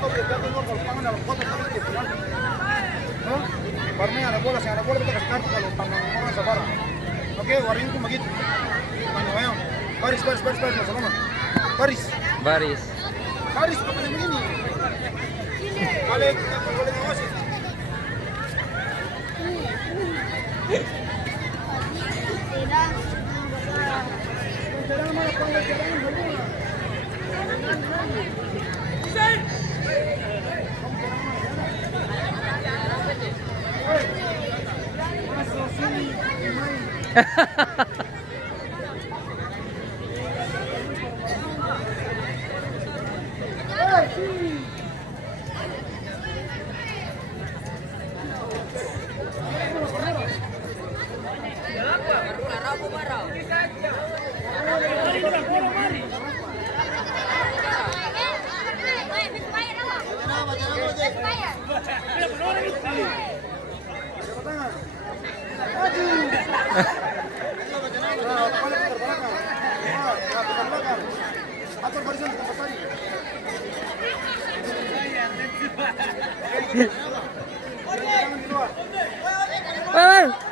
jatuh luar kalau tangan dalam kotak tapi gitu kan. Barunya ada bola, saya ada bola kita kasih kartu kalau tangan orang sabaran. Oke, waring itu begitu. Tanya yang baris, masalah baris. Baris seperti begini. Balik, boleh ngawasi. Atur barisan di tempat tadi. Wah.